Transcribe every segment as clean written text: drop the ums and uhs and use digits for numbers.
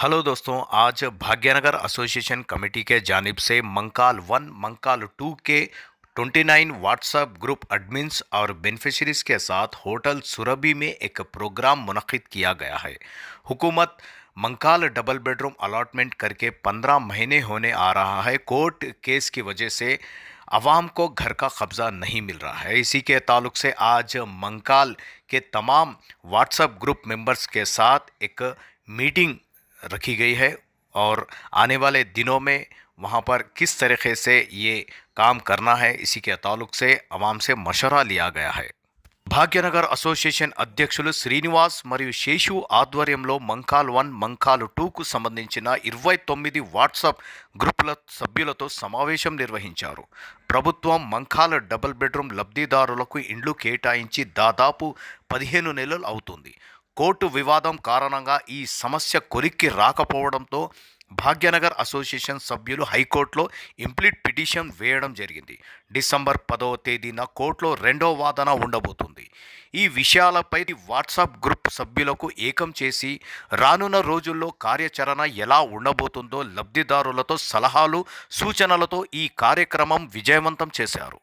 Hello दोस्तों, आज Bhagyanagar association committee के जानिब से मंकाल 1, मंकाल 2 के 29 व्हाट्सएप ग्रुप एडमिन्स और बेनिफिशरीज के साथ होटल सुरभि में एक प्रोग्राम मुनक्किद किया गया है। हुकूमत मंकाल डबल बेडरूम अलॉटमेंट करके 15 महीने होने आ रहा है। कोर्ट केस की वजह से आवाम को घर का कब्ज़ा नहीं मिल रहा है। इसी के ताल्लुक से आज मंकाल के तमाम व्हाट्सएप ग्रुप मेंबर्स के साथ एक मीटिंग रखी गई है और आने वाले दिनों में वहाँ पर किस तरीके से ये काम करना है, इसी के ताल्लुक से अवाम से मशवरा लिया गया है। భాగ్యనగర్ అసోసియేషన్ అధ్యక్షులు శ్రీనివాస్ మరియు శేషు ఆధ్వర్యంలో మంకాల్ 1, మంకాల్ 2కు సంబంధించిన 29 వాట్సాప్ గ్రూపుల సభ్యులతో సమావేశం నిర్వహించారు. ప్రభుత్వం మంకాల్ డబుల్ బెడ్రూమ్ లబ్ధిదారులకు ఇండ్లు కేటాయించి దాదాపు 15 నెలలు అవుతుంది. కోర్టు వివాదం కారణంగా ఈ సమస్య కొలిక్కి రాకపోవడంతో భాగ్యనగర్ అసోసియేషన్ సభ్యులు హైకోర్టులో ఇంప్లీట్ పిటిషన్ వేయడం జరిగింది. డిసెంబర్ 10వ తేదీన కోర్టులో రెండో వాదన ఉండబోతుంది. ఈ విషయాలపై వాట్సాప్ గ్రూప్ సభ్యులకు ఏకం చేసి రానున్న రోజుల్లో కార్యాచరణ ఎలా ఉండబోతుందో లబ్ధిదారులతో సలహాలు, సూచనలతో ఈ కార్యక్రమం విజయవంతం చేశారు.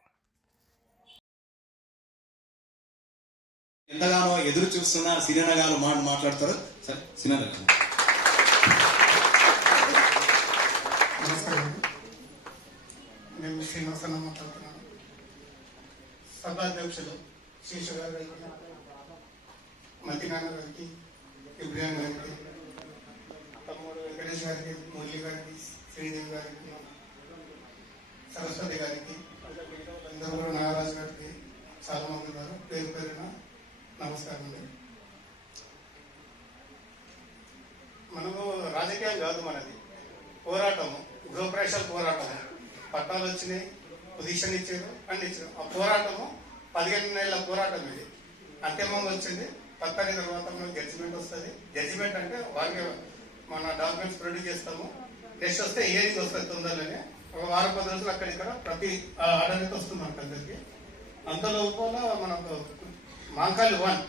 ఎంతగానో ఎదురు చూస్తున్న సినిమా గారు మాట్లాడతారు. సార్ సినిమా నమస్కారం. నేను శ్రీనివాసన్న మాట్లాడుతున్నాను. సభాధ్యక్షులు శేషు గారికి, మతినాన్న గారికి, ఇబ్రాహిం గారికి, తమ్ముడు వెంకటేష్ గారికి, మురళి గారికి, శ్రీదేవి గారికి, సరస్వతి గారికి, అందరూ కూడా నాగరాజు గారికి, చాలా మంది గారు పేరు పేరున నమస్కారం అండి. మనము రాజకీయం కాదు, మనది పోరాటము, గృహప్రవేశాల పోరాటము. పట్టాలు వచ్చినాయి, పొజిషన్ ఇచ్చారు, అన్ని ఇచ్చారు. ఆ పోరాటము 15 నెలల పోరాటం. ఇది అంతిమంగా వచ్చింది. 10 తర్వాత మనకు జడ్జిమెంట్ వస్తుంది. జడ్జిమెంట్ అంటే వారికి మన డాక్యుమెంట్స్ ప్రొడ్యూస్ చేస్తాము. నెక్స్ట్ వస్తే హియరింగ్ వస్తుంది తొందరలోనే. ఒక వారం 10 రోజులు అక్కడిక్కడ ప్రతి ఆర్డర్ వస్తుంది మనకు అందరికి. అంతలోపల మనకు మంకాల్ 1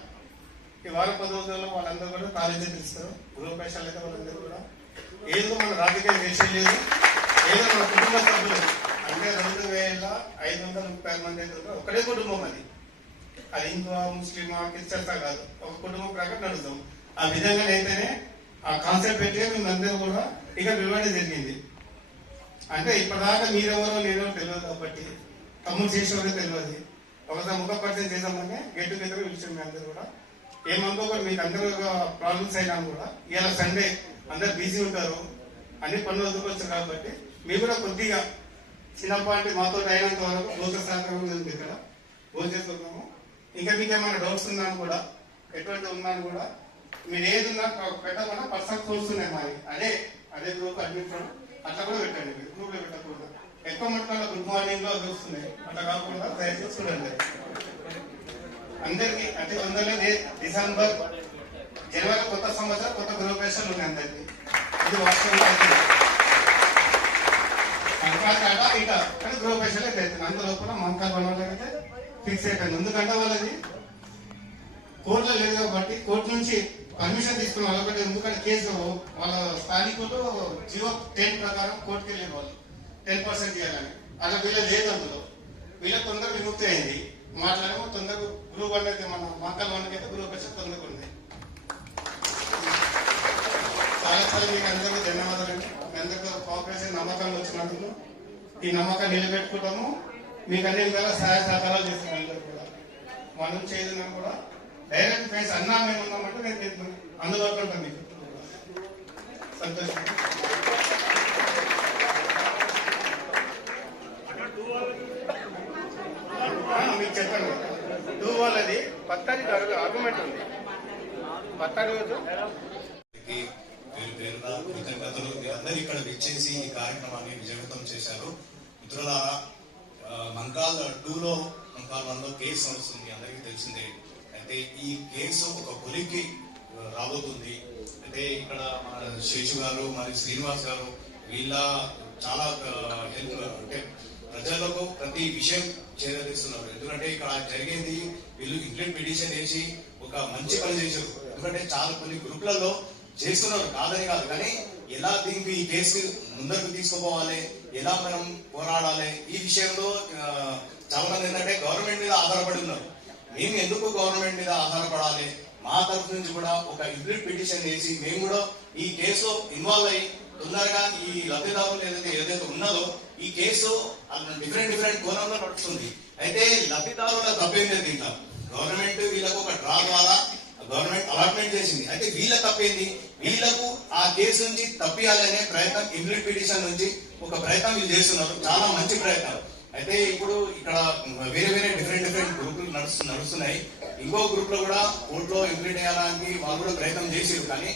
ఈ వారం 10 రోజుల్లో వాళ్ళందరూ కూడా కాలేజీ తెలుస్తారు. గృహప్రవేశాలు అయితే వాళ్ళందరూ కూడా ఏదో మన రాజకీయం చేసేయలేదు. ఏదో మన కుటుంబ సభ్యులు అంటే 2530 మంది అయితే ఒకటే కుటుంబం. అది హిందూ, ముస్లిమా, క్రిస్టియన్సా కాదు, ఒక కుటుంబం ప్రకారం నడుస్తాం. ఆ విధంగా అయితేనే ఆ కాన్సెప్ట్ పెట్టి మేమందరూ కూడా ఇక విలువడం జరిగింది. అంటే ఇప్పటిదాకా మీరెవరో నేనెవరో తెలియదు కాబట్టి, తమ్ముడు చేసేవారో తెలియదు. ఒకసారి ముఖ పరిచయం చేద్దామని గెట్ టుగెదర్ పిలిచాం. మీ అందరూ కూడా ఏమనుకోకుండా మీకు అందరూ ప్రాబ్లమ్స్ అయినా కూడా ఇలా సండే అందరు బిజీ ఉంటారు, అన్ని పనులు వదులుకోవచ్చు కాబట్టి మీరు కూడా కొద్దిగా చిన్నపాటి మాతో అయినంత వరకు భోజన సహకారం ఉంది. ఇక్కడ భోజనం చేస్తున్నాము. ఇంకా మీకు ఏమైనా డౌట్స్ ఉన్నాను కూడా, ఎటువంటి ఉన్నాను కూడా మీరు ఏది ఉన్నా పెట్టకుండా పర్సనల్ కోర్స్ ఉన్నాయి మరి అదే గ్రూప్ అడ్మిట్ అట్లా కూడా పెట్టండి. మీరు గ్రూప్ లో పెట్టకూడదు. ఎక్కువ మట్టుగా గుడ్ మార్నింగ్ లో చూస్తున్నాయి, అట్లా కాకుండా దయచేసి చూడండి అందరికి. అంటే తొందరలో డిసెంబర్, జనవరి కొత్త సంవత్సరం, కొత్త గృహప్రవేశాలు ఉన్నాయి అందరికి. ఇది వాస్తవం సంక్రాంతి ఇక కానీ గృహప్రవేశాలు అయితే అంత లోపల మంకాలు పనులకైతే ఫిక్స్ అయిపోయింది. ఎందుకంటే వాళ్ళది కోర్టులో లేదు కాబట్టి కోర్టు నుంచి పర్మిషన్ తీసుకున్న వాళ్ళకంటే, ఎందుకంటే కేసు వాళ్ళ స్థానికులు జియో 10 ప్రకారం కోర్టుకి వెళ్ళే వాళ్ళు 10% ఇవ్వాలని. అలా వీళ్ళ లేదు. అందులో వీళ్ళ తొందరగా విముక్తి అయింది. మాట్లాడేమో తొందరగా గ్రూప్ వన్ అయితే మన మంకాల్ 1 అయితే గ్రూప్ వచ్చి తొందరగా ఉంది. చాలా మీకు అందరికీ ధన్యవాదాలండి. మీ అందరికీ కోఆపరేషన్, నమ్మకాలు వచ్చినందుకు ఈ నమ్మకాన్ని నిలబెట్టుకుంటాము. మీకు అన్ని విధాలా సహాయ సహకారాలు చేస్తున్నాం. అందరూ కూడా మనం చేయడం కూడా డైరెక్ట్ ఫేస్ అన్నా మేము ఉన్నామంటే నేను అందుబాటులో ఉంటాను. మీకు సంతోషం. మీకు చెప్పండి. 2 వాళ్ళది 10 తారీఖు ఆర్గ్యుమెంట్ ఉంది. 10 తారీఖు కృతజ్ఞతలు. మీరందరూ ఇక్కడ విచ్చేసి ఈ కార్యక్రమాన్ని విజయవంతం చేశారు. మిత్రులారా, మంకాల్ 2లో, మంకాల్ 1లో కేసు నడుస్తుంది, అందరికీ తెలిసిందే. అయితే ఈ కేసు ఒక కొలిక్కి రాబోతుంది. అయితే ఇక్కడ మన శేషు గారు మరియు శ్రీనివాస్ గారు వీళ్ళ చాలా హెల్ప్, అంటే ప్రజలకు ప్రతి విషయం చేరదీస్తున్నారు. ఎందుకంటే ఇక్కడ జరిగేది వీళ్ళు ఇంప్లీట్ పిటిషన్ వేసి ఒక మంచి పని చేశారు. ఎందుకంటే చాలా కొన్ని గ్రూప్లలో చేస్తున్నారు, కాదని కాదు, కానీ ఎలా దీనికి ఈ కేసు ముందరకు తీసుకుపోవాలి, ఎలా మనం పోరాడాలి, ఈ విషయంలో చాలా మంది ఏంటంటే గవర్నమెంట్ మీద ఆధారపడి ఉన్నారు. మేము ఎందుకు గవర్నమెంట్ మీద ఆధారపడాలి, మా తరఫు నుంచి కూడా ఒక ఇంప్లీట్ పిటిషన్ చేసి మేము కూడా ఈ కేసులో ఇన్వాల్వ్ అయ్యి తొందరగా ఈ లబ్ధిదారులు ఏదైతే ఉన్నదో ఈ కేసు డిఫరెంట్ కోణంలో నడుస్తుంది. అయితే లబ్ధిదారుల తప్పేం లేదు, దీంట్లో గవర్నమెంట్ వీళ్ళకు ఒక డ్రా ద్వారా గవర్నమెంట్ అలాట్మెంట్ చేసింది. అయితే వీళ్ళ తప్పేంది, వీళ్ళకు ఆ కేసు నుంచి తప్పియాలనే ప్రయత్నం ఇంప్లీట్ పిటిషన్ నుంచి ఒక ప్రయత్నం వీళ్ళు చేస్తున్నారు, చాలా మంచి ప్రయత్నం. అయితే ఇప్పుడు ఇక్కడ వేరే డిఫరెంట్ గ్రూపులు నడుస్తున్నాయి. ఇంకో గ్రూప్ లో కూడా కోర్టులో ఇంప్లీట్ అయ్యడానికి వాళ్ళు కూడా ప్రయత్నం చేసారు, కానీ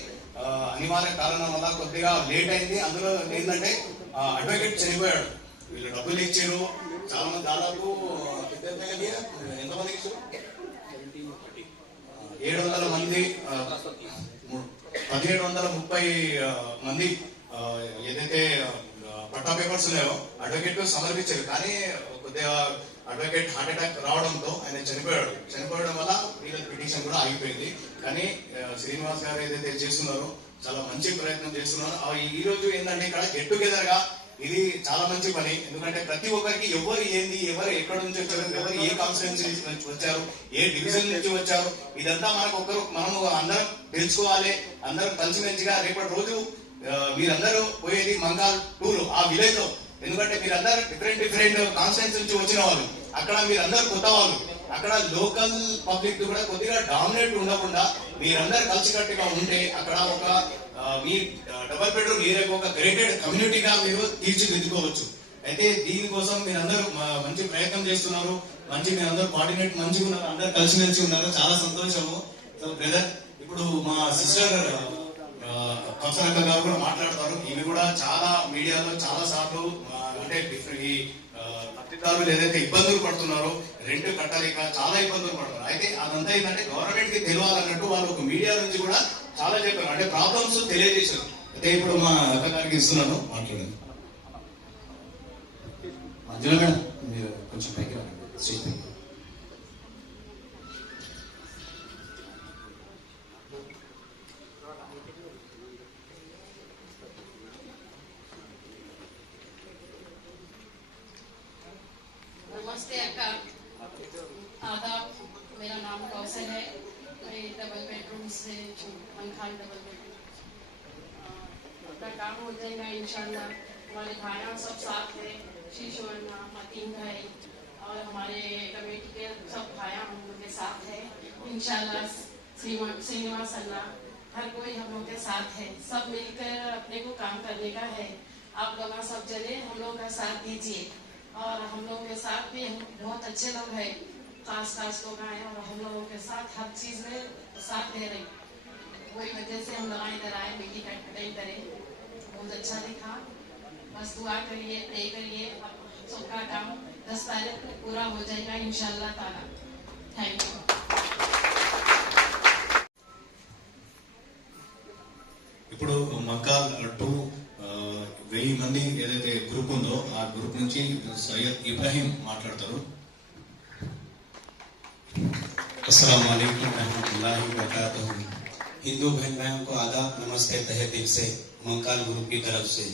అనివార్య కారణం వల్ల కొద్దిగా లేట్ అయింది. అందులో ఏంటంటే అడ్వకేట్ చనిపోయాడు, వీళ్ళు డబ్బులు ఇచ్చారు చాలా మంది, దాదాపు ఎంతమంది 700 మంది 1730 మంది ఏదైతే పట్టా పేపర్స్ ఉన్నాయో అడ్వకేట్ సమర్పించారు, కానీ కొద్దిగా అడ్వకేట్ హార్ట్ అటాక్ రావడంతో ఆయన చనిపోయడం వల్ల వీళ్ళ పిటిషన్ కూడా ఆగిపోయింది. కానీ శ్రీనివాస్ గారు ఏదైతే చేస్తున్నారో చాలా మంచి ప్రయత్నం చేస్తున్నారు. ఈ రోజు ఏంటంటే ఇక్కడ గెట్ టుగెదర్ గా ఇది చాలా మంచి పని, ఎందుకంటే ప్రతి ఒక్కరికి ఎవరు ఏంది, ఎవరు ఎక్కడ నుంచి వచ్చారు, ఎవరు ఏ కాన్స్టిట్యున్సీ నుంచి వచ్చారు, ఏ డివిజన్ నుంచి వచ్చారు, ఇదంతా మనము అందరం తెలుసుకోవాలి. అందరం కలిసిమెలిసిగా రేపటి రోజు మీరందరూ పోయేది మంకాల్ 2 ఆ విలేజ్ లో, ఎందుకంటే మీరందరూ డిఫరెంట్ కాన్స్టిట్యున్సీ నుంచి వచ్చిన వాళ్ళు, అక్కడ మీరందరూ కొత్త వాళ్ళు, అక్కడ లోకల్ పబ్లిక్ కూడా కొద్దిగా డామినేట్ ఉండకుండా మీరందరూ కలిసికట్టుగా ఉంటే అక్కడ ఒక మీ డబుల్ బెడ్రూమ్ ఏరియాకు ఒక గ్రేటెడ్ కమ్యూనిటీగా మీరు తీర్చిదిద్దుకోవచ్చు. అయితే దీనికోసం మీరందరూ మంచి ప్రయత్నం చేస్తున్నారు, మీరందరూ కోఆర్డినేట్ మంచిగా ఉన్నారు, అందరూ కలిసిమెలిసి ఉన్నారు, చాలా సంతోషము. సో బ్రదర్, ఇప్పుడు మా సిస్టర్ కౌసరక్క గారు కూడా మాట్లాడతారు. ఇవి కూడా చాలా మీడియాలో చాలా సార్లు అంటే ఈ లబ్ధిదారులు ఏదైతే ఇబ్బందులు పడుతున్నారో రెంట్ కట్టలేక చాలా ఇబ్బందులు పడుతున్నారు. అయితే అదంతా ఏంటంటే గవర్నమెంట్ కి తెలియాలన్నట్టు వాళ్ళు ఒక మీడియా నుంచి కూడా చాలా చెప్పారు, అంటే ప్రాబ్లమ్స్ తెలియజేశారు. అయితే ఇప్పుడు మా అక్క గారికి ఇస్తున్నాను, మాట్లాడండి. మంజుల మేడం, మీరు కొంచెం పైకి రండి, స్టేజ్ పైకి. नमस्ते अक्का, आदाब, मेरा नाम कौशल है, मैं डबल बेडरूम से मंकाल डबल बेडरूम अपना काम हो जाएगा इंशाल्लाह। हमारे भाइयों सब साथ है, शीशु अन्ना, मतीन भाई और हमारे कमेटी के सब भाइयों हम लोग के साथ है इंशाल्लाह। श्रीनिवास अन्ना, हर कोई हम लोग के साथ है, सब मिलकर अपने को काम करने का है। आप लोग सब जने हम लोग का साथ दीजिए, और हम लोग के साथ भी बहुत अच्छे लोग हैं, खास लोग आए और हम लोगों के साथ हर चीज में साथ दे रहे, वही वजह से हम लोग इधर आए, मीटिंग अटेंड करें, बहुत अच्छा दिखा। बस दुआ करिए, प्रे करिए, सबका काम 10 तारीख को पूरा हो जाएगा इंशाल्लाह ताला। Thank you. ఇప్పుడు మంకాల్ 2 1000 మంది ఏదైతే గ్రూప్ ఉందో ఆ గ్రూప్ నుంచి సయ్యద్ ఇబ్రాహిం మాట్లాడతారు. अस्सलाम वालेकुम रहमतुल्लाहि व बरकातहू। हिंदू बहन भाइयों को आदाब, नमस्ते तहे दिल से मंकाल ग्रुप की तरफ से।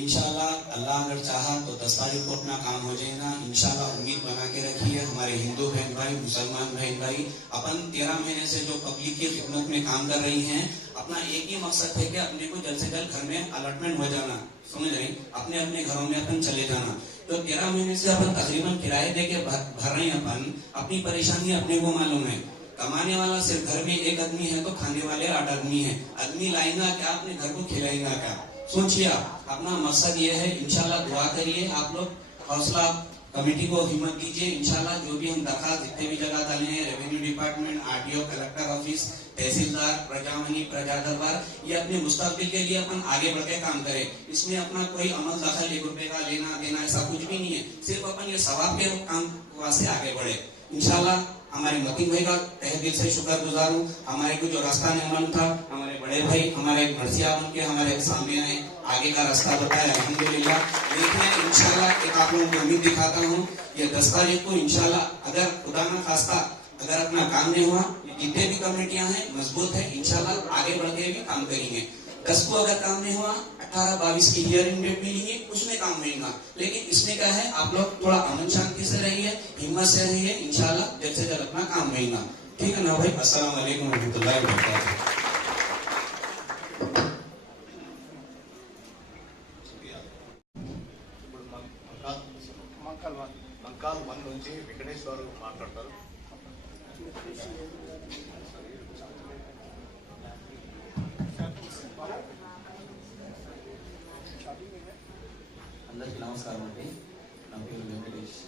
इंशाल्लाह अल्लाह अगर चाहा तो 10 तारीख को अपना काम हो जाएगा इंशाल्लाह। उम्मीद बना के रखिए हमारे हिंदू बहन भाई, मुसलमान बहन भाई। अपन 13 महीने से जो पब्लिक की खिदमत में काम कर रही हैं, अपना एक ही मकसद है कि अपने को जल्द से जल्द घर में अलॉटमेंट हो जाना, समझ रहे, अपने घरों में अपन चले जाना। तो 13 महीने से अपन तकरीबन किराए दे के भर रहे हैं। अपन अपनी परेशानी अपने को मालूम है, कमाने वाला सिर्फ घर में एक आदमी है तो खाने वाले 8 आदमी है। आदमी लाएगा क्या, अपने घर को खिलाएगा क्या, सोचिए आप। अपना मकसद ये है, इंशाल्लाह दुआ करिए आप लोग, हौसला कमेटी को हिम्मत दीजिए इंशाल्लाह। जो भी हम दरखास्त जितने भी जगह डाले हैं, revenue department, RTO, collector office, tehsildar, Prajamani, Praja Darbar, ये अपने मुस्तकबिल के लिए अपन आगे बढ़ के काम करें। इसमें अपना कोई अमल दखल 1 रुपए का लेना देना ऐसा कुछ भी नहीं है, सिर्फ अपन ये सवाब के काम वास्ते आगे बढ़े इंशाल्लाह। हमारे मतीन भाई का तहे दिल से शुक्रगुजार हूँ। हमारे को जो रास्ता निर्माण था, हमारे बड़े भाई हमारे मर्सिया बन के हमारे सामने आए, आगे का रास्ता बताया, अल्हम्दुलिल्लाह। देखिए इंशाल्लाह एक आप लोगों को उम्मीद दिखाता हूँ, ये 10 तारीख को इंशाल्लाह अगर खुदा न खास्ता अगर अपना काम नहीं हुआ, जितने भी कमेटियां हैं मजबूत है, इंशाल्लाह आगे बढ़ के भी काम करेंगे। 10 को अगर काम नहीं हुआ, 18-22 की हियरिंग डेट मिली है, उसमें काम होगा। लेकिन इसमें क्या है, आप लोग थोड़ा अमन शांति से रहिए, हिम्मत से रहिए, इंशाल्लाह जल्द से जल्द अपना काम होगा। ठीक है ना भाई? अस्सलाम वालेकुम रहमतुल्लाहि व बरकातहू। మంకాల్ 1 నుంచి వెంకటేష్ గారు మాట్లాడతారు. అందరికీ నమస్కారం అండి. నా పేరు వెంకటేష్.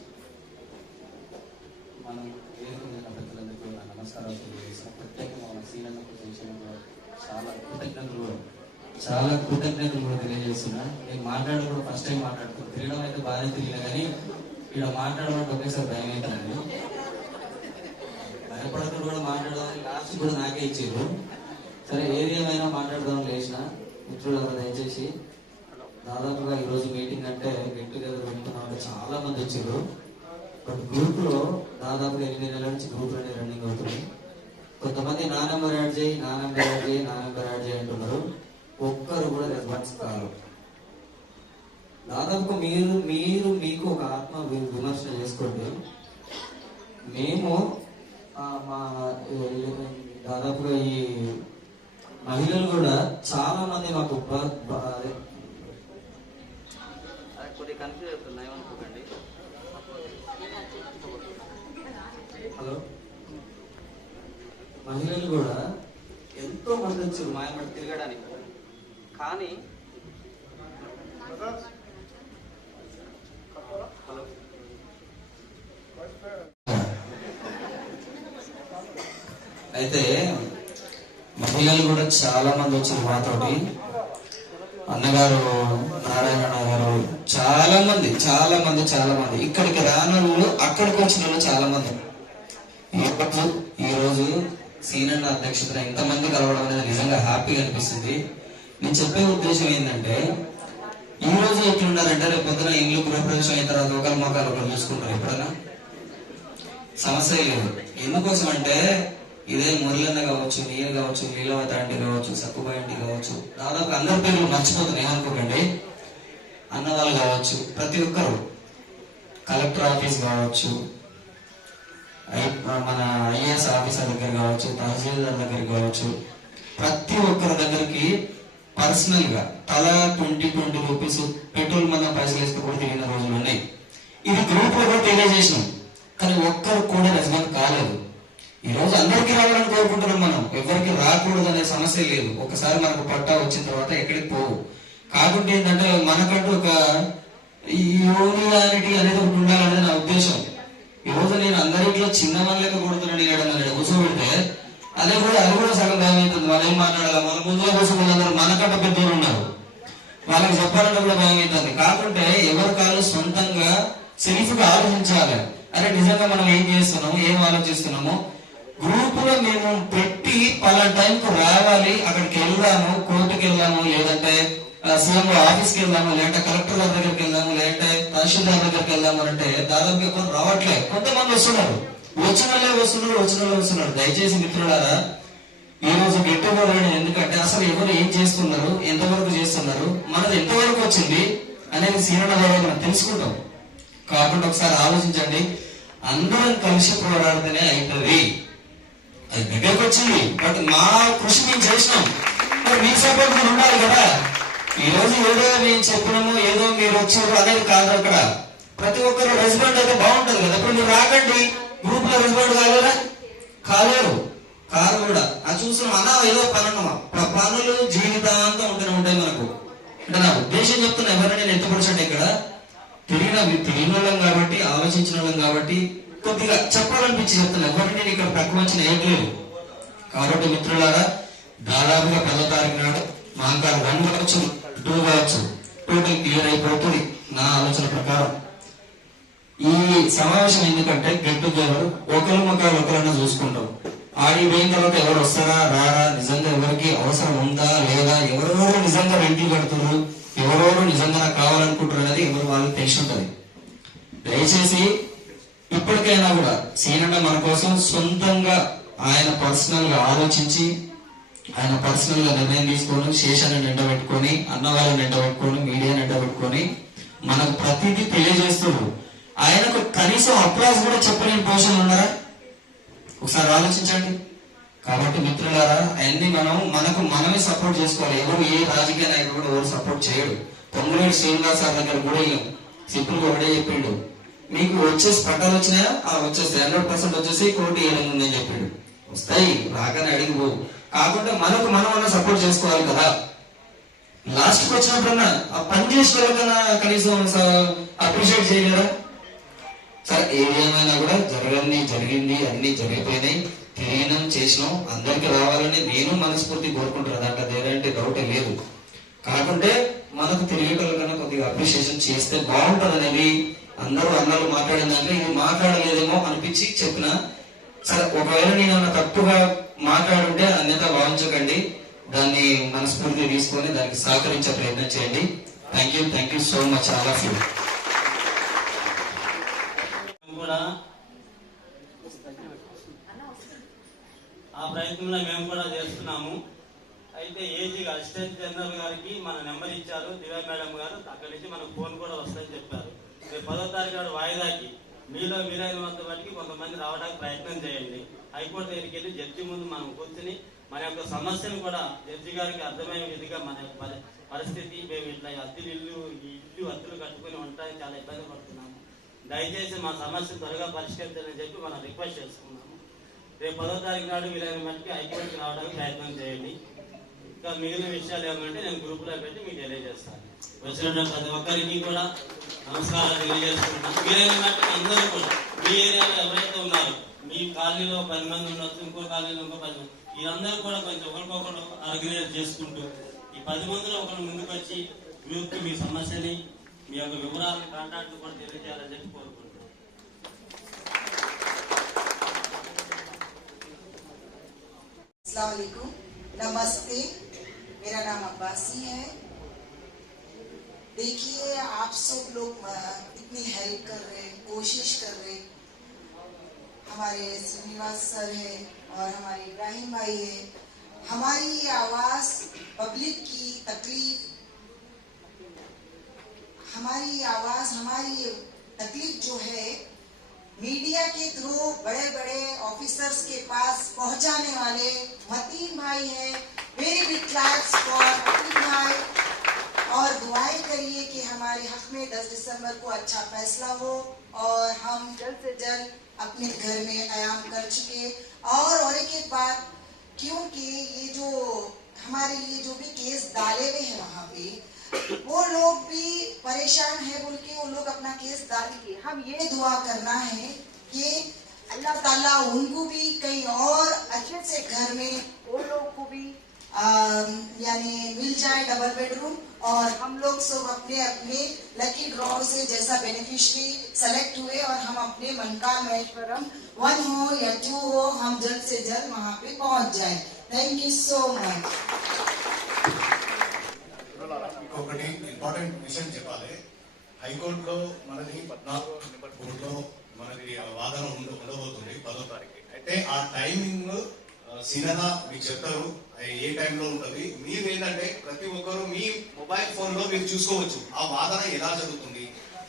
మనం వేదిక పెద్దలందరికీ నా నమస్కారాలు తెలియజేస్తాం. ప్రత్యేకంగా మన సీనియర్లకు చేసినందుకు చాలా కృతజ్ఞతలు కూడా తెలియజేస్తున్నా. నేను మాట్లాడడం కూడా ఫస్ట్ టైం మాట్లాడుతున్నాను. తిరగడం అయితే బాగానే తిరిగినా కానీ ఇక్కడ మాట్లాడమంటే ఒకేసారి భయం అవుతానండి. భయపడకుండా కూడా మాట్లాడదామని లాస్ట్ కూడా నాకే ఇచ్చారు. సరే ఏది ఏమైనా మాట్లాడదామని లేచిన మిత్రులు దయచేసి దాదాపుగా ఈరోజు మీటింగ్ అంటే గెట్ టుగెదర్ పెట్టుకున్నామంటే చాలా మంది వచ్చారు. బట్ గ్రూప్ లో దాదాపుగా 8 నెలల నుంచి గ్రూప్ అనేది రన్నింగ్ అవుతుంది. కొంతమంది నా నెంబర్ యాడ్ చేయి, నా నెంబర్ యాడ్ చేయి, నా నెంబర్ యాడ్ చేయి అంటున్నారు. ఒక్కరు కూడా రెస్పాన్స్ కాదు. దాదాపుగా మీకు ఒక ఆత్మ విమర్శన చేసుకోండి. మేము మా దాదాపుగా ఈ మహిళలు కూడా చాలా మంది మాకు కొద్దిగా కన్ఫ్యూజ్ అవుతున్నాయి అనుకోకండి. హలో, మహిళలు కూడా ఎంతో మంది వచ్చారు మాయమడి తిరగడానికి. కానీ హలో, అయితే మహిళలు కూడా చాలా మంది వచ్చారు మాతోటి. అన్నగారు నారాయణ గారు చాలా మంది ఇక్కడికి రాని వాళ్ళు అక్కడికి వచ్చిన వాళ్ళు చాలా మంది. ఈ రోజు సీనియర్ అధ్యక్షతన ఇంతమంది కలవడం అనేది నిజంగా హ్యాపీగా అనిపిస్తుంది. నేను చెప్పే ఉద్దేశం ఏంటంటే, ఈ రోజు ఎట్లున్నారంటే రేపు పొద్దున ఇల్లు గృహప్రవేశం అయిన తర్వాత ఒకరి మొక్కలు ఒకరు చూసుకుంటారు. ఎప్పుడైనా సమస్య లేదు. ఎందుకోసం అంటే ఇదే మురళన్న కావచ్చు, నేను కావచ్చు, లీలావతి ఆంటీ కావచ్చు, సక్కుబాయి ఆంటీ కావచ్చు, దాదాపు అందరి పేర్లు మర్చిపోతున్నాయి ఏమనుకోకండి. అన్నవాళ్ళు కావచ్చు, ప్రతి ఒక్కరు, కలెక్టర్ ఆఫీస్ కావచ్చు, మన ఐఏఎస్ ఆఫీసర్ దగ్గర కావచ్చు, తహసీల్దార్ దగ్గర కావచ్చు, ప్రతి ఒక్కరి దగ్గరికి పర్సనల్ గా తల 20 రూపీస్ పెట్రోల్ మన పైసలు వేసుకుని తిరిగిన రోజులు ఉన్నాయి. ఇది గ్రూప్ లో కూడా తెలియజేసినాం, కానీ ఒక్కరు కూడా రెస్పాన్స్ కాలేదు. ఈ రోజు అందరికీ రావాలని కోరుకుంటున్నాం. మనం ఎవరికి రాకూడదు అనే సమస్య లేదు. ఒకసారి మనకు పట్టా వచ్చిన తర్వాత ఎక్కడికి పోవు. కాకుంటే ఏంటంటే మనకంటూ ఒక యూనియానిటీ అనేది ఒకటి ఉండాలనేది నా ఉద్దేశం. ఈ రోజు నేను అందరిట్లో చిన్న వాళ్ళకి కొడుతున్నాను కూర్చోబెడితే అది కూడా సగం భయం అవుతుంది. వాళ్ళు ఏం మాట్లాడాలి, మన ముందులో కూర్చోబోతున్నారు, మనకంటే పెద్దలు ఉన్నారు, వాళ్ళకి చెప్పాలంటే కూడా భయం అవుతుంది. కాకుంటే ఎవరి కాళ్ళు సొంతంగా సెల్ఫ్ గా ఆలోచించాలి. అరే నిజంగా మనం ఏం చేస్తున్నాము, ఏం ఆలోచిస్తున్నాము, గ్రూప్ లో మేము పెట్టి పలా టైంకు రావాలి, అక్కడికి వెళ్దాము, కోర్టుకి వెళ్దాము, లేదంటే సీఎం ఆఫీస్కి వెళ్దాము, లేదంటే కలెక్టర్ గారి దగ్గరికి వెళ్దాము, లేదంటే తహసీల్దార్ దగ్గరికి వెళ్దాము అంటే దాదాపు ఎక్కువ రావట్లేదు. కొంతమంది వస్తున్నారు, వచ్చిన వాళ్ళే వస్తున్నారు. దయచేసి మిత్రులారా, ఈ రోజు గెట్టుకోవాలని, ఎందుకంటే అసలు ఎవరు ఏం చేస్తున్నారు, ఎంతవరకు చేస్తున్నారు, మనది ఎంతవరకు వచ్చింది అనేది సీనియర్ ద్వారా మనం తెలుసుకుంటాం. కాబట్టి ఒకసారి ఆలోచించండి. అందరం కలిసి పోరాడితేనే అవుతుంది. అది దగ్గరకు వచ్చింది, బట్ మా కృషి మేము చేసినాం. మరి మీ సపోర్ట్ కూడా ఉండాలి కదా. ఈ రోజు ఏదో మేము చెప్పినాము, ఏదో మీరు వచ్చారు అనేది కాదు. అక్కడ ప్రతి ఒక్కరు రెస్పాండ్ అయితే బాగుంటది కదా. ఇప్పుడు మీరు రాకండి, గ్రూప్ లో రెస్పాండ్ కాలేరు కూడా. అది చూస్తున్నాం అన్న, ఏదో పనులు జీవితాంతం ఉంటాయి మనకు. అంటే నా ఉద్దేశం చెప్తున్నా, ఎవరైనా నేను ఎత్తుపరచండి. ఇక్కడ తిరిగిన వాళ్ళం కాబట్టి, ఆలోచించిన వాళ్ళం కాబట్టి కొద్దిగా చెప్పాలనిపించి చెప్తున్నా. ఎవరిని నేను ఇక్కడ తక్కువ వచ్చిన ఏట్లేదు. కాబట్టి మిత్రులారా, దాదాపుగా 10వ తారీఖు నాడు మహంకాళ 1 కావచ్చు, 2 కావచ్చు, టోటల్ క్లియర్ అయిపోతుంది నా ఆలోచన ప్రకారం. ఈ సమావేశం ఎందుకంటే గెట్ టుగెదర్, ఒకరి ముఖాలు ఒకరన్నా చూసుకుంటాం. ఆడిపోయిన తర్వాత ఎవరు వస్తారా రారా, నిజంగా ఎవరికి అవసరం ఉందా లేదా, ఎవరెవరు నిజంగా రెంట్లు కడుతున్నారు, ఎవరెవరు నిజంగా నాకు కావాలనుకుంటారు అనేది ఎవరు వాళ్ళకి తెలిసి ఉంటుంది. దయచేసి ఇప్పటికైనా కూడా సీనన్న మన కోసం సొంతంగా ఆయన పర్సనల్ గా ఆలోచించి ఆయన పర్సనల్ గా నిర్ణయం తీసుకొని శేషాన్ని నిండబెట్టుకొని అన్న వాళ్ళని నిండబెట్టుకొని మీడియాని నిండబెట్టుకొని మనకు ప్రతిదీ తెలియజేస్తున్నారు. ఆయనకు కనీసం అప్లాస్ కూడా చెప్పలేని పోషన్లు ఉన్నారా? ఒకసారి ఆలోచించండి. కాబట్టి మిత్రులారా, అవన్నీ మనకు మనమే సపోర్ట్ చేసుకోవాలి. ఎవరు ఏ రాజకీయ నాయకుడు కూడా ఎవరు సపోర్ట్ చేయడు. పొంగులేటి శ్రీనివాస్ సార్ దగ్గర కూడా సింపుల్ గా ఒకటే చెప్పిండు, మీకు వచ్చేసి పట్టాలు వచ్చినాయా? వచ్చేస్తాయి, 100% వచ్చేసి కోటి ఏముందని చెప్పిండు. వస్తాయి, రాగానే అడిగిపో. కాకుండా మనకు మనం సపోర్ట్ చేసుకోవాలి కదా. లాస్ట్ కి వచ్చినప్పుడన్నా ఆ పని చేసుకోవాలన్నా కనీసం అప్రిషియేట్ చేయలేరా? సరే, ఏమైనా కూడా జరిగింది, అన్ని జరిగిపోయినాయి. తిరిగినాం, చేసినాం, అందరికి రావాలని నేను మనస్ఫూర్తి కోరుకుంటున్నాను. దాంట్లో దేనంటే డౌటే లేదు. కాకుంటే మనకు తిరిగేటోళ్ళ కన్నా కొద్దిగా అప్రిషియేషన్ చేస్తే బాగుంటుంది అనేది అందరూ అన్నలు మాట్లాడిన దాంట్లో ఇది మాట్లాడలేదేమో అనిపించి చెప్పిన. సరే, ఒకవేళ నేను తప్పుగా మాట్లాడుంటే అన్యత భావించకండి. దాన్ని మనస్ఫూర్తి తీసుకొని దానికి సహకరించే ప్రయత్నం చేయండి. Thank you so much all of you. కూడా ఆ ప్రయత్నంలో మేము కూడా చేస్తున్నాము. అయితే ఏజీ అసిస్టెంట్ జనరల్ గారికి మన నెంబర్ ఇచ్చారు దివ్య మేడం గారు. అక్కడి నుంచి మనకు ఫోన్ కూడా వస్తుందని చెప్పారు. రేపు 10వ తారీఖు నాడు వాయిదాకి మీలో వీలైనంత బట్టి కొంతమంది రావడానికి ప్రయత్నం చేయండి. హైకోర్టు దగ్గరికి వెళ్ళి జడ్జి ముందు మనం కూర్చుని మన యొక్క సమస్యను కూడా జడ్జి గారికి అర్థమయ్యే విధిగా మన యొక్క పరిస్థితి, మేము ఇట్లా ఇల్లు అద్దెలు కట్టుకుని ఉండడానికి చాలా ఇబ్బంది పడుతున్నాము, దయచేసి మా సమస్య త్వరగా పరిష్కరించాలని చెప్పి మనం రిక్వెస్ట్ చేసుకున్నాము. రేపు 10వ తారీఖు నాడు వీలైన మట్టికి హైకోర్టుకి రావడానికి ప్రయత్నం చేయండి. ఇంకా మిగిలిన విషయాలు ఏమంటే నేను గ్రూపులో పెట్టి మీకు తెలియజేస్తాను. వచ్చినటువంటి ప్రతి ఒక్కరికి కూడా నమస్కారాలు తెలియజేసుకుంటున్నాను. వీలైన మట్టికి అందరూ కూడా మీ ఏరియాలో ఎవరైతే ఉన్నారో, మీ కాలనీలో 10 మంది ఉండొచ్చు, ఇంకో కాలనీలో ఇంకో 10 మంది, వీరందరూ కూడా కొంచెం ఒకరికొకరు ఆర్గనైజ్ చేసుకుంటూ ఈ 10 మందిలో ఒకరు ముందుకు వచ్చి యూత్కి మీ సమస్యని, మీ యొక్క వివరాలు, కాంటాక్ట్ కూడా తెలియజేయాలని చెప్పి కోరుకుంటున్నాను. अस्सलाम वालेकुम, नमस्ते। मेरा नाम अब्बासी है। देखिए, आप सब लोग इतनी हेल्प कर रहे, कोशिश कर रहे। हमारे श्रीनिवास सर है और हमारे इब्राहिम भाई है। हमारी ये आवाज पब्लिक की तकलीफ, हमारी आवाज, हमारी तकलीफ जो है मीडिया के थ्रू बड़े बड़े ऑफिसर्स के पास पहुंचाने वाले मतीन भाई है। Very big claps for Mateen भाई। और दुआएं करिए कि हमारे हक में 10 दिसंबर को अच्छा फैसला हो और हम जल्द से जल्द अपने घर में आयाम कर चुके। और एक बात, क्योंकि ये जो हमारे लिए जो भी केस डाले हुए हैं वहाँ पे, वो लोग भी परेशान है बोल के वो लोग अपना केस डालेंगे। हम ये दुआ करना है कि अल्लाह ताला उनको भी कहीं और अच्छे से घर में वो लोग को भी यानी मिल जाए डबल बेडरूम। और हम लोग सब अपने अपने लकी ड्रॉ से जैसा बेनिफिशियरी सेलेक्ट हुए और हम अपने मनकाल महेश्वरम 1 हो या 2 हो, हम जल्द से जल्द वहाँ पे पहुँच जाए। Thank you so much. ఒకటి ఇంపార్టెంట్ విషయం చెప్పాలి. హైకోర్టులో మనది 14 మనది వాదన ఉండబోతుంది 10వ తారీఖు. అయితే ఆ టైమింగ్ సిననా మీకు చెప్తారు ఏ టైంలో ఉంటుంది. మీరు ఏంటంటే ప్రతి ఒక్కరు మీ మొబైల్ ఫోన్ లో మీరు చూసుకోవచ్చు ఆ వాదన ఎలా జరుగుతుంది,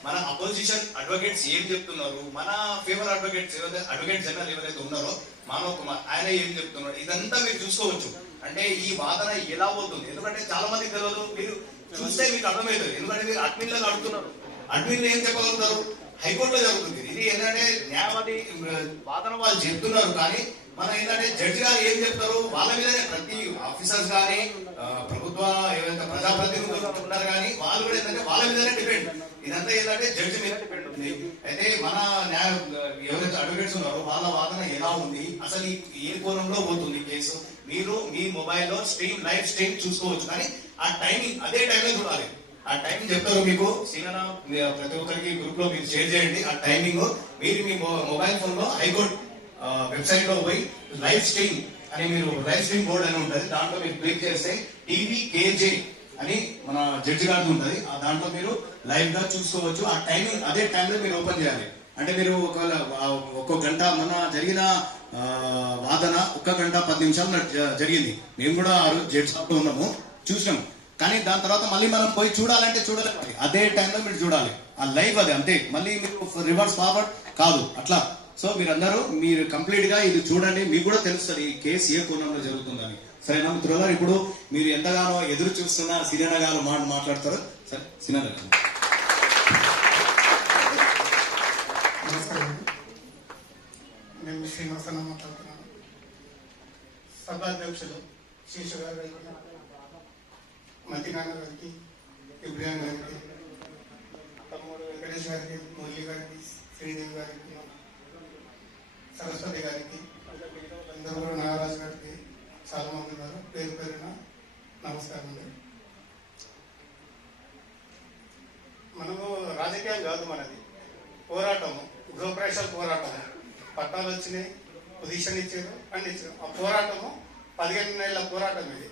మన అపోజిషన్ అడ్వకేట్స్ ఏం చెప్తున్నారు, మన ఫేవర్ అడ్వకేట్స్ అడ్వకేట్ జనరల్ ఎవరైతే ఉన్నారో మానవ్ కుమార్ ఆయన ఏం చెప్తున్నాడు, ఇదంతా మీరు చూసుకోవచ్చు. అంటే ఈ వాదన ఎలా పోతుంది, ఎందుకంటే చాలా మందికి తెలియదు. మీరు చూస్తే మీకు అర్థమవుతుంది. ఎందుకంటే మీరు అడ్మిన్లో అడుగుతున్నారు, అడ్మిన్లు ఏం చెప్పగలుగుతారు, హైకోర్టులో జరుగుతుంది. ఇది ఏంటంటే న్యాయవాది వాదన వాళ్ళు చెప్తున్నారు, కానీ మనం ఏంటంటే జడ్జి గారు ఏం చెప్తారు వాళ్ళ మీదనే ప్రతి ఆఫీసర్స్ కానీ ప్రభుత్వ ఏవైతే ప్రజాప్రతినిధులు ఉన్నారు కానీ వాళ్ళు కూడా ఏంటంటే వాళ్ళ మీదనే డిపెండ్. ఇదంతా ఏంటంటే జడ్జి మీద డిపెండ్ ఉంది. అయితే మన న్యాయ ఎవరైతే అడ్వకేట్స్ ఉన్నారో వాళ్ళ వాదన ఎలా ఉంది, అసలు ఏ కోణంలో పోతుంది కేసు, మీరు మీ మొబైల్లో లైవ్ స్ట్రీమ్ చూసుకోవచ్చు. కానీ ఆ టైమింగ్ అదే టైంలో చూడాలి. ఆ టైమింగ్ చెప్తారు మీకు సీనా ప్రతి ఒక్కరికి గ్రూప్ లో మీరు షేర్ చేయండి. ఆ టైమింగ్ మీరు మీ మొబైల్ ఫోన్ లో హైకోర్టు వెబ్సైట్ లో పోయి లైవ్ స్ట్రీమ్ అని మీరు లైవ్ స్ట్రీమ్ బోర్డ్ అని ఉంటుంది, దాంట్లో మీరు క్లిక్ చేస్తే టీవీ కేజే అని మన జడ్జి గారి ఉంటుంది. ఆ దాంట్లో మీరు లైవ్ గా చూసుకోవచ్చు. ఆ టైమింగ్ అదే టైంలో మీరు ఓపెన్ చేయాలి. అంటే మీరు ఒకవేళ ఒక్కో గంట మన జరిగిన వాదన 1 గంట 10 నిమిషాలు జరిగింది. మేము కూడా ఆ రోజు జడ్జ్ షాప్లో ఉన్నాము, చూసినాము. కానీ దాని తర్వాత మళ్ళీ మనం పోయి చూడాలంటే చూడలేము. అదే టైంలో మీరు చూడాలి, ఆ లైవ్ అది అంతే, మళ్ళీ మీరు రివర్స్ ఫార్వర్డ్ కాదు అట్లా. సో మీరు కంప్లీట్ గా ఇది చూడండి, మీకు కూడా తెలుస్తుంది ఈ కేసు ఏ కోణంలో జరుగుతుందని. సరేనా మిత్రులారా, ఇప్పుడు మీరు ఎంతగానో ఎదురు చూస్తున్న సినినా గారు మాట్లాడతారు. సరే సినినా గారు. నమస్కారం, నేను శ్రీనివాసన్న మాట్లాడుతున్నాను. సభాధ్యక్షులు శేషు గారు, మతినాన్న గారికి, ఇబ్రాహిం గారికి, తమ్ముడు వెంకటేష్ గారికి, మురళి గారికి, శ్రీదేవి గారికి, సరస్వతి గారికి, అందరూ కూడా నాగరాజు గారికి, చాలా మంది ఉన్నారు. పేరు పేరున నమస్కారం అండి. మనము రాజకీయం కాదు మనది, పోరాటము, గృహప్రవేశాల పోరాటము. పట్టాలు వచ్చినాయి, పొజిషన్ ఇచ్చారు, అన్ని ఇచ్చారు. ఆ పోరాటము 15 నెలల పోరాటం ఇది.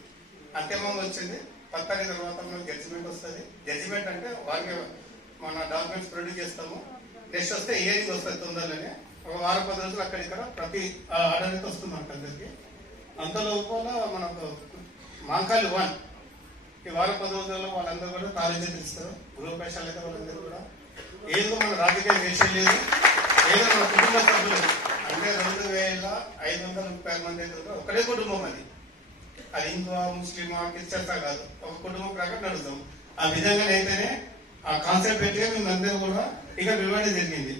అంతిమంగా వచ్చింది. పక్కని తర్వాత మనకు జడ్జిమెంట్ వస్తుంది. జడ్జిమెంట్ అంటే వారికి మన డాక్యుమెంట్స్ ప్రొడ్యూస్ చేస్తాము. నెక్స్ట్ వస్తే హియరింగ్ వస్తుంది తొందరలోనే. ఒక వారం 10 రోజులు అక్కడ ఇక్కడ ప్రతి ఆర్డర్ వస్తుంది మనకు అందరికి. అంతలోపల మనకు మంకాల్ 1 ఈ వారం 10 రోజుల్లో వాళ్ళందరూ కూడా కాలేజీ తెలుస్తారు. గృహప్రవేశాలు అయితే వాళ్ళందరూ కూడా ఏదో మన రాజకీయ విషయం లేదు, ఏదో మన కుటుంబ సభ్యులు అంటే 2536 మంది అయితే ఒకటే కుటుంబం అది. అది హిందూ ముస్లిం క్రిస్టియన్స్ కాదు, ఒక కుటుంబం ప్రకారం నడుస్తాం. ఆ విధంగా అయితేనే ఆ కాన్సెప్ట్ పెట్టి మేమందరూ కూడా ఇక నిలబడి జరిగింది.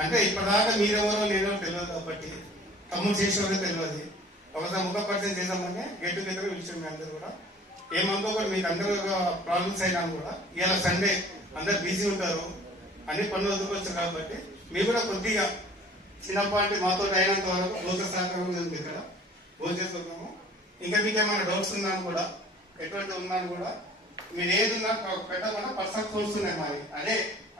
అంటే ఇప్పటిదాకా మీరెవరో నేనో తెలియదు కాబట్టి, తమ్ముడు చేసేవారో తెలియదు. ఒకసారి ముఖ పరిచయం చేద్దామని గెట్ టుగెదర్ పిలిచాం. మీ అందరూ కూడా ఏమందో కూడా మీకు అందరూ ప్రాబ్లమ్స్ అయినా కూడా ఇలా సండే అందరు బిజీ ఉంటారు, అన్ని పనులు వదులుకోవచ్చు కాబట్టి మీరు కూడా కొద్దిగా చిన్నపాటి మాతో అయినంత వరకు భోజన సహకారం ఉంది ఇక్కడ భోజనం చేసుకున్నాము. ఇంకా మీకు ఏమైనా డౌట్స్ ఉన్నాను కూడా, ఎటువంటి ఉన్నాను కూడా మీరు ఏది ఉన్నా పెట్టమన్నా పర్సనల్ కోర్స్ ఉన్నాయి మరి.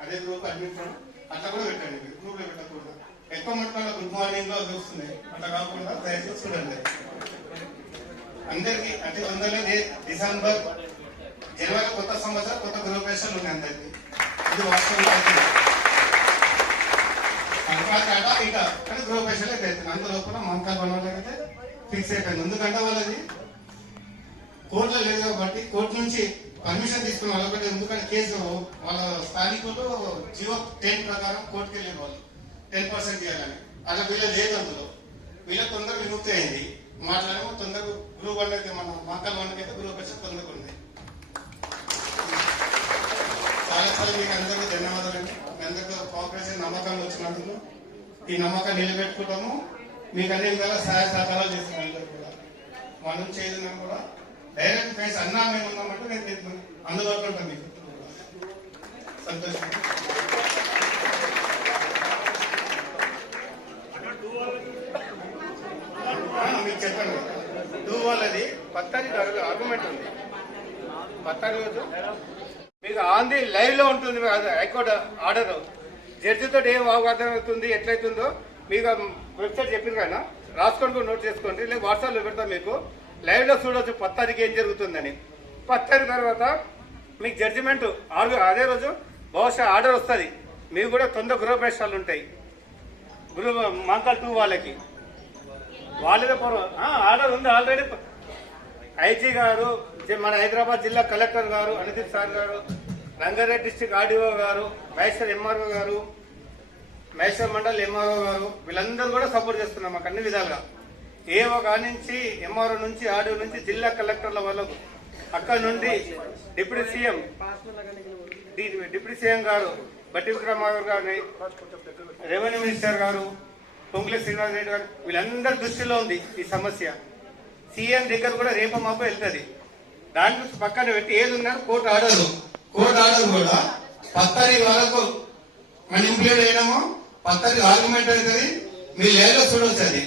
అదే గ్రూప్ అడ్మిషన్ అట్లా కూడా పెట్టండి. మీరు గ్రూప్ లో పెట్టకూడదు. ఎక్కువ మట్టుగా గుడ్ మార్నింగ్ లో వస్తున్నాయి, అట్లా కాకుండా దయచేసి చూడండి అందరికి. అంటే తొందరలో డిసెంబర్ జనవరి కొత్త సంవత్సరం కొత్త గృహప్రవేశాలు ఉన్నాయి అందరికి. ఇది వాస్తవంగా ఇంకా కానీ గృహప్రవేశాలు అయితే అంత లోపల మంకాలు వాళ్ళకైతే ఫిక్స్ అయిపోయింది. ఎందుకంటే వాళ్ళది కోర్టులో లేదు కాబట్టి కోర్టు నుంచి పర్మిషన్ తీసుకున్న వాళ్ళకంటే, ఎందుకంటే కేసు వాళ్ళ స్థానికులు జియో 10 ప్రకారం కోర్టుకి వెళ్ళారు. వాళ్ళు 10% చేయాలని, అలా వీళ్ళ లేదు. అందులో వీళ్ళ తొందర విముక్తి అయింది. మాట్లాడేమో తొందరగా గ్రూప్ 1 అయితే మన మంకాల 1 అయితే గృహప్రవేశం తొందరగా ఉంది. చాలా మీకు అందరికీ ధన్యవాదాలండి. మీ అందరికీ కోఆపరేషన్ నమ్మకాలు వచ్చినందుకు ఈ నమ్మకాన్ని నిలబెట్టుకుంటాము. మీకు అన్ని విధాలా సహాయ సహకారాలు చేస్తున్నాం. అందరూ కూడా మనం చేయడం కూడా డైరెక్ట్ ఫేస్ అన్నా మేము ఉన్నామంటే నేను అందుబాటులో ఉంటాను మీకు. సంతోషం. మీకు చెప్పండి, 2 వాళ్ళది 10 తారీఖు ఆర్గ్యుమెంట్ ఉంది. 10 తారీఖు మీకు ఆన్ ది లైవ్ లో ఉంటుంది. హైకోర్టు ఆర్డర్ జడ్జితో ఏం అవగాహన అవుతుంది, ఎట్లయితుందో మీకు వెబ్సైట్ చెప్పింది కదా, రాసుకోండి, నోట్ చేసుకోండి. లేదా వాట్సాప్ లో పెడతాం. మీకు లైవ్ లో చూడవచ్చు 10 తారీఖు ఏం జరుగుతుందని. 10 తారీఖు తర్వాత మీకు జడ్జిమెంట్ అదే రోజు బహుశా ఆర్డర్ వస్తుంది. మీకు కూడా తొందర గృహప్రవేశాలు ఉంటాయి. మంకాల్ 2 వాళ్ళకి వాళ్ళదే ఆర్డర్ ఉంది ఆల్రెడీ. ఐజీ గారు, మన హైదరాబాద్ జిల్లా కలెక్టర్ గారు అనిత్ సార్ గారు, రంగారెడ్డి డిస్టిక్ ఆర్డీఓ గారు, మహేశ్వర్ ఎంఆర్ఓ గారు, మహేశ్వర్ మండల్ ఎంఆర్ఓ గారు, వీళ్ళందరూ కూడా సపోర్ట్ చేస్తున్నాం మాకు అన్ని విధాలుగా. ఏఓ నుంచి ఎంఆర్ఓ నుంచి ఆర్డీఓ నుంచి జిల్లా కలెక్టర్ల వాళ్ళకు, అక్కడ నుండి డిప్యూటీ సీఎం గారు బట్టి విక్రమారావు గారిని, రెవెన్యూ మినిస్టర్ గారు పొంగులే శ్రీనివాస్ రెడ్డి గారు, వీళ్ళందరి దృష్టిలో ఉంది ఈ సమస్య. సీఎం దగ్గర కూడా రేపు మాపు వెళ్తుంది. దాని పక్కన పెట్టి ఏది ఉన్నారు కోర్టు ఆర్డర్ కూడా 10 తారీఖు వరకు మనం ఇంప్లిమెంట్ అయినామో 10 తారీఖు ఆర్గ్యుమెంట్ అవుతుంది. మీ లైవ్లో చూడవచ్చు. అది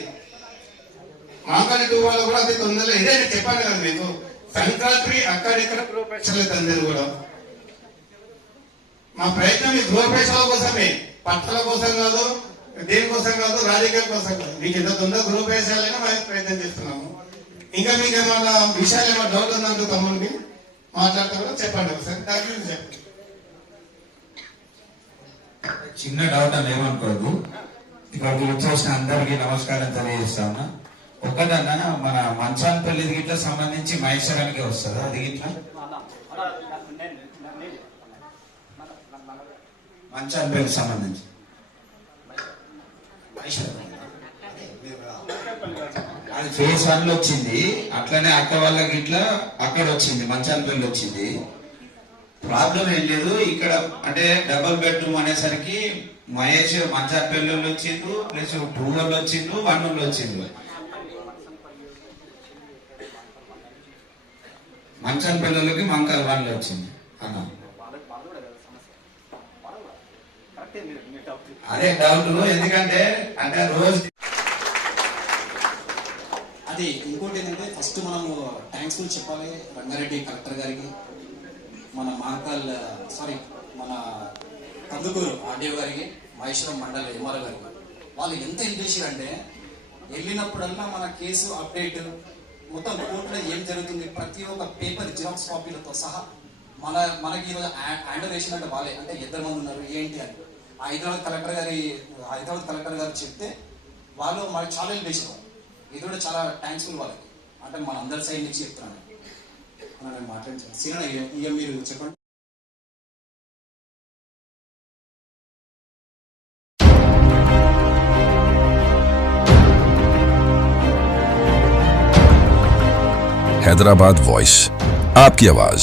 మాకాలి 2 వాళ్ళు కూడా అది తొందరలో ఇదే నేను చెప్పాను కదా మీకు. సంక్రాంతి అక్కడిక్కడ గృహప్రవేశాలు అందరూ కూడా మా ప్రయత్నం ఈ గృహప్రవేశాల కోసమే, పట్టాల కోసం కాదు, దేనికోసం కాదు, రాజకీయాల కోసం కాదు. మీకు ఎంత తొందర గృహప్రవేశాలైనా మేము ప్రయత్నం చేస్తున్నాము. ఇంకా మీకు ఏమైనా విషయాలు ఏమైనా డౌట్ ఉందంటే తమ్ముడికి మాట్లాడతారో చెప్పండి ఒకసారి. చెప్పండి. చిన్న డౌట్ అని ఏమనుకోదు. ఇక్కడికి వచ్చేసిన అందరికీ నమస్కారం తెలియజేస్తా ఉన్నా. ఒకటన్నా మన మంచాన్పల్లి గిట్ల సంబంధించి మహేశ్వరానికి వస్తుందా అది గిట్లా? మంచాన్పల్లి సంబంధించి అది ఫేజ్ 1 లో వచ్చింది. అట్లనే అక్క వాళ్ళకి ఇట్లా అక్కడ వచ్చింది, మంచాన్పల్లి వచ్చింది. ప్రాబ్లం ఏం లేదు. ఇక్కడ అంటే డబుల్ బెడ్రూమ్ అనేసరికి మహేష్ మంచాన్పల్లి వచ్చిండు, ప్లస్ 2 వాళ్ళు వచ్చిండు, 1 వాళ్ళు వచ్చిండు. మంచాన్పల్లికి మంకాల్ 1 లో వచ్చింది అన్న. అదే డౌట్. ఎందుకంటే అంటే రోజు అది ఇంకోటి ఏంటంటే ఫస్ట్ మనము థ్యాంక్స్ చెప్పాలి రంగారెడ్డి కలెక్టర్ గారికి, మన మన కందుకూరు ఆర్డీఓ గారికి, మహేశ్వరం మండల ఎంఆర్ఓ గారికి. వాళ్ళు ఎంత హెల్ప్ చేశారంటే వెళ్ళినప్పుడల్లా మన కేసు అప్డేట్ మొత్తం కోర్టులో ఏం జరుగుతుంది ప్రతి ఒక్క పేపర్ జిరాక్స్ కాపీలతో సహా మనకి ఈరోజు హ్యాండర్ వేసినట్టు వాళ్ళే, అంటే 2 మంది ఉన్నారు ఏంటి అని హైదరాబాద్ కలెక్టర్ గారు చెప్తే వాళ్ళు మనకి చాలా హెల్ప్ చేసేవారు. ఇది కూడా చాలా థ్యాంక్స్ఫుల్ వాళ్ళకి. అంటే మన అందరి సైడ్ నుంచి చెప్తున్నాను. నేను మాట్లాడించాను సీనా ఇక మీరు చెప్పండి. हैदराबाद वॉइस, आपकी आवाज।